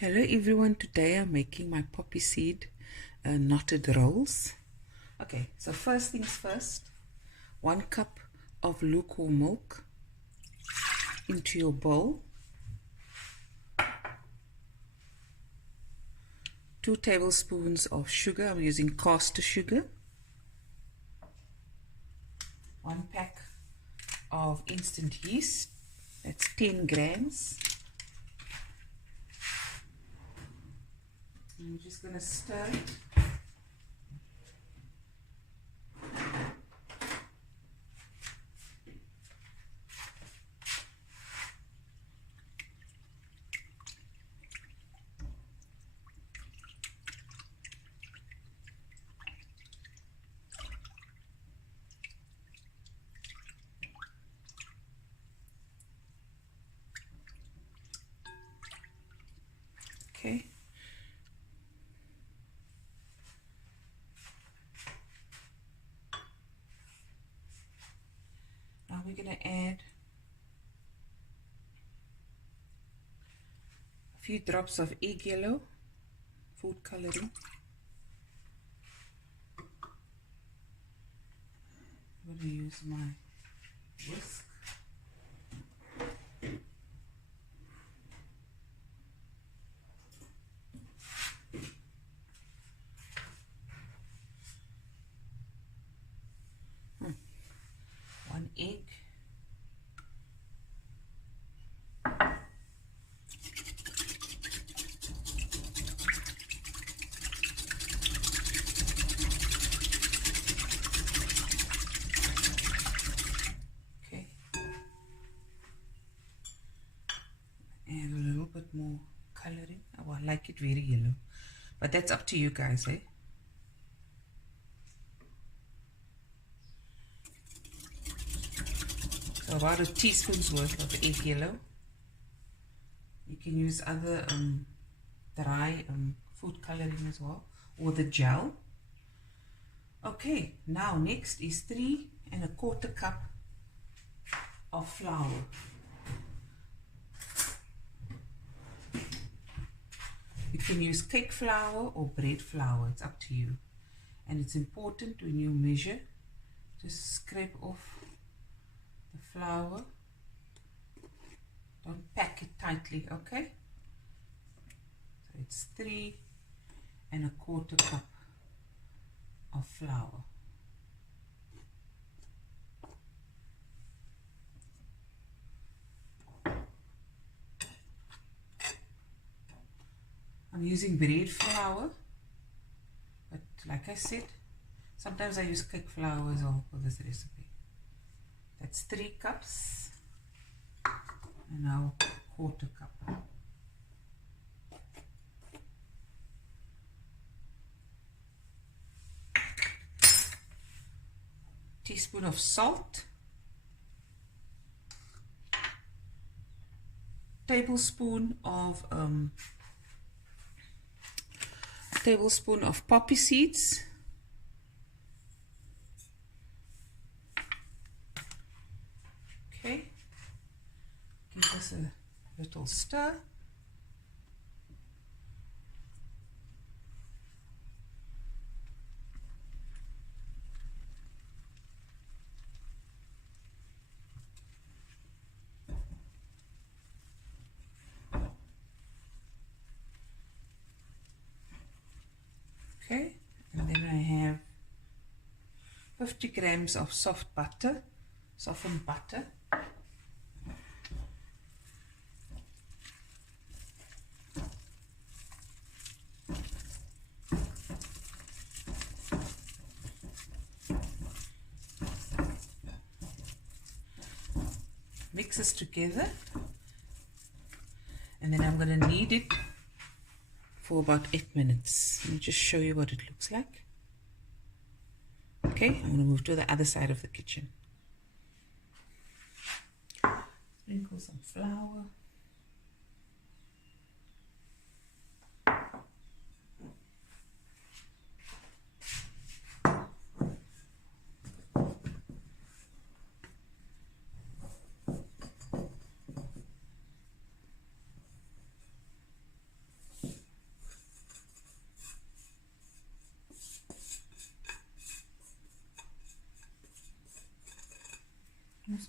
Hello everyone, today I'm making my poppy seed knotted rolls. Okay, so first things first, 1 cup of lukewarm milk into your bowl, 2 tablespoons of sugar, I'm using caster sugar, 1 pack of instant yeast, that's 10 grams. I'm just going to stir it. Okay. Now we're going to add a few drops of egg yellow, food coloring. I'm going to use my whisk. One egg. Okay. Add a little bit more coloring. Oh, I like it very yellow, but that's up to you guys, eh? So about a teaspoon's worth of egg yellow. You can use other dry food coloring as well, or the gel. Okay, now next is 3 1/4 cup of flour. You can use cake flour or bread flour, it's up to you. And it's important when you measure, just scrape off the flour. Don't pack it tightly, okay? So it's 3 1/4 cup of flour. I'm using bread flour, but like I said, sometimes I use cake flour as well for this recipe. That's 3 cups, and now 1/4 cup. Teaspoon of salt, tablespoon of poppy seeds, okay, give this a little stir. Okay, and then I have 50 grams of soft butter, softened butter. Mix this together, and then I'm going to knead it for about 8 minutes. Let me just show you what it looks like. Okay, I'm going to move to the other side of the kitchen. Sprinkle some flour.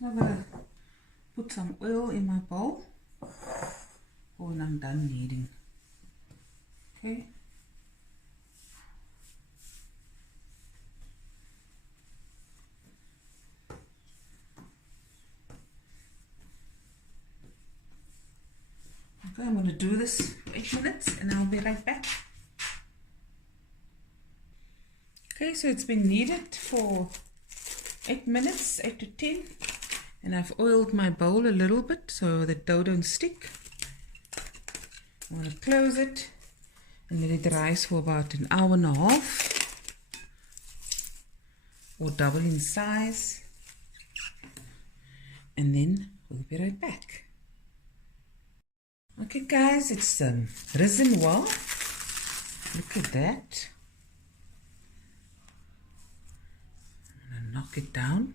I'm going to put some oil in my bowl when I'm done kneading. Okay. Okay, I'm going to do this for 8 minutes and I'll be right back. Okay, so it's been kneaded for 8 minutes, 8 to 10, and I've oiled my bowl a little bit so the dough don't stick. I'm going to close it and let it rise for about an hour and a half or double in size, and then we'll be right back. Okay guys, it's risen well. Look at that. I'm going to knock it down.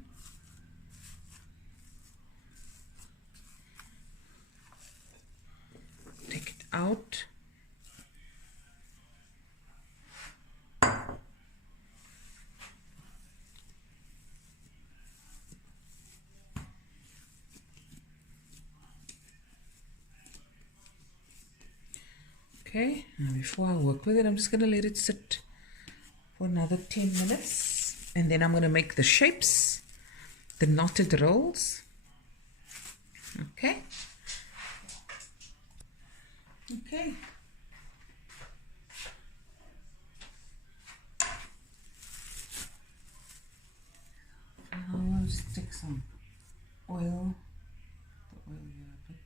Take it out. Okay, now before I work with it, I'm just going to let it sit for another 10 minutes. And then I'm going to make the shapes, the knotted rolls. Okay. Okay. I'll stick some oil. The oil here a bit.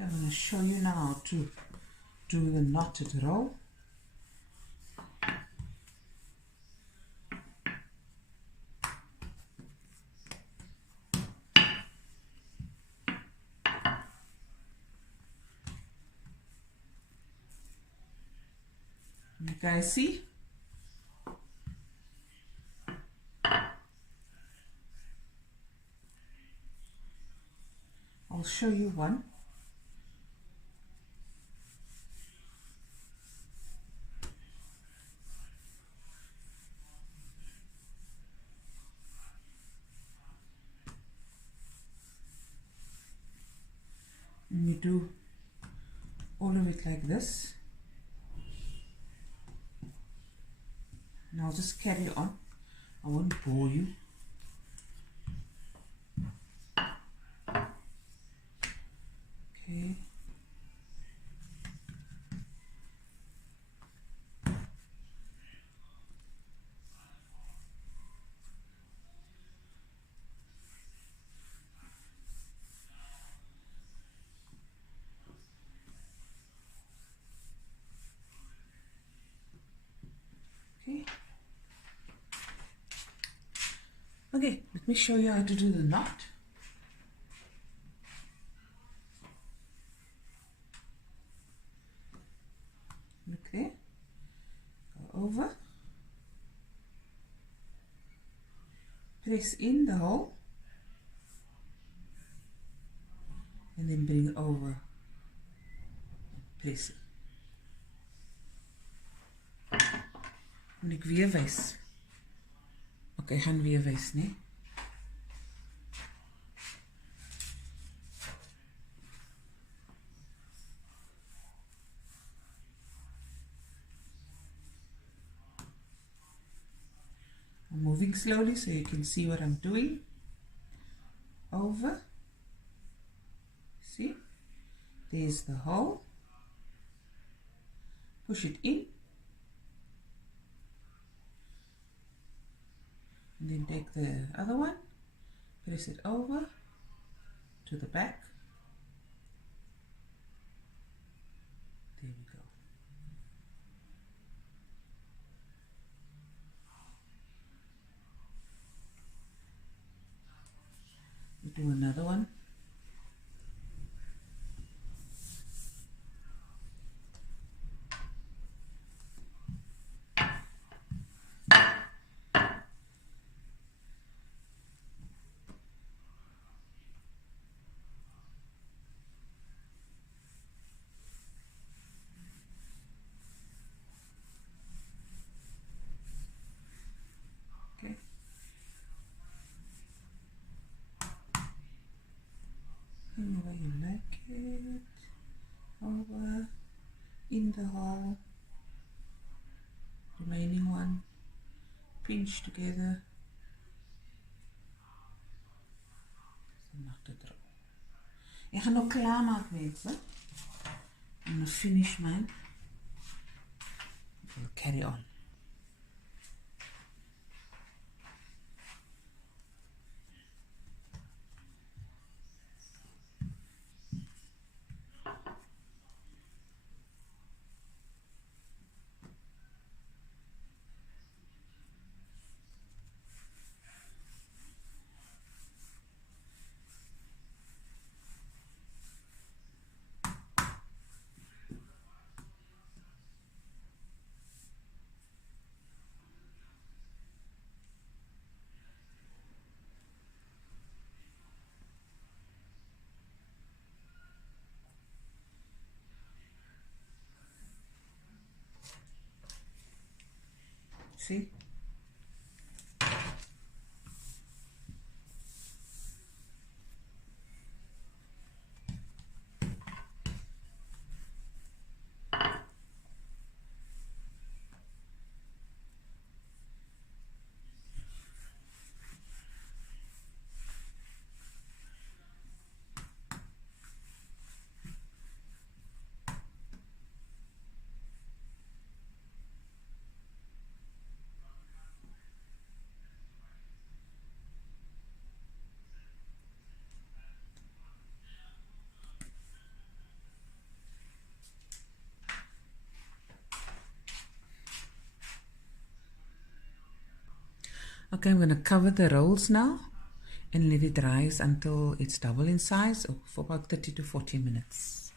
I'm going to show you now to do the knotted roll. You guys see? I'll show you one. And you do all of it like this. And I'll just carry on. I won't bore you. Okay. Let me show you how to do the knot. Look there, go over, press in the hole, and then bring over, press it. Moet ek weer wys? Ok, ek gaan weer wys, nee? I'm moving slowly so you can see what I'm doing. Over. See? There's the hole. Push it in. And then take the other one, press it over to the back. There we go. We do another one. The way you like it, over, in the hole, remaining one, pinch together, so knot het erop. Ek gaan nou klaar maak mense. I'm going to finish mine. We'll carry on. See? Okay, I'm going to cover the rolls now and let it rise until it's double in size, or for about 30 to 40 minutes.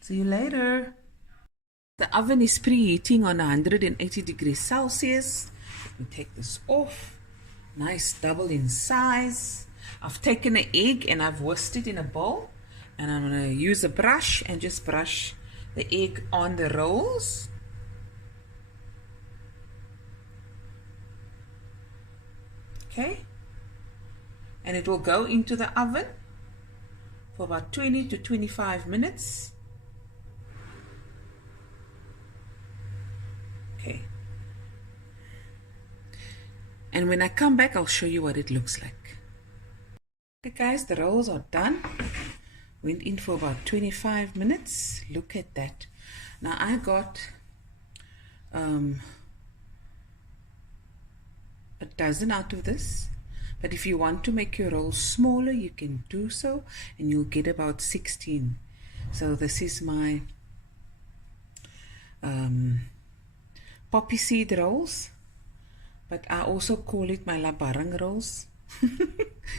See you later. The oven is preheating on 180 degrees Celsius. Let me take this off. Nice double in size. I've taken an egg and I've whisked it in a bowl, and I'm going to use a brush and just brush the egg on the rolls. Okay, and it will go into the oven for about 20 to 25 minutes. Okay, and when I come back I'll show you what it looks like. Okay guys, the rolls are done. Went in for about 25 minutes. Look at that. Now I got a dozen out of this, but if you want to make your rolls smaller you can do so, and you'll get about 16. So this is my poppy seed rolls, but I also call it my labarang rolls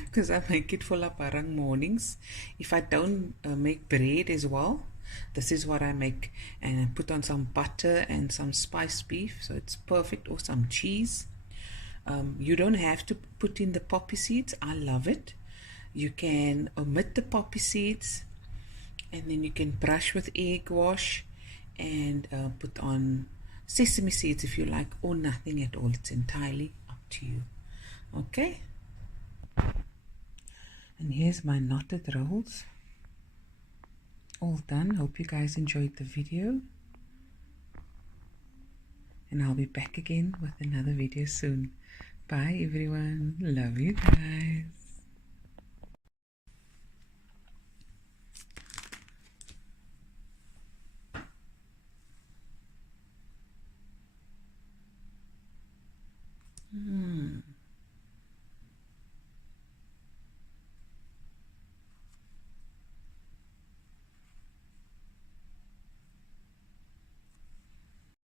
because I make it for labarang mornings. If I don't make bread as well, this is what I make, and I put on some butter and some spiced beef, so it's perfect, or some cheese. You don't have to put in the poppy seeds. I love it. You can omit the poppy seeds, and then you can brush with egg wash and put on sesame seeds if you like, or nothing at all. It's entirely up to you. Okay, and here's my knotted rolls, all done. Hope you guys enjoyed the video, and I'll be back again with another video soon. Bye everyone, love you guys.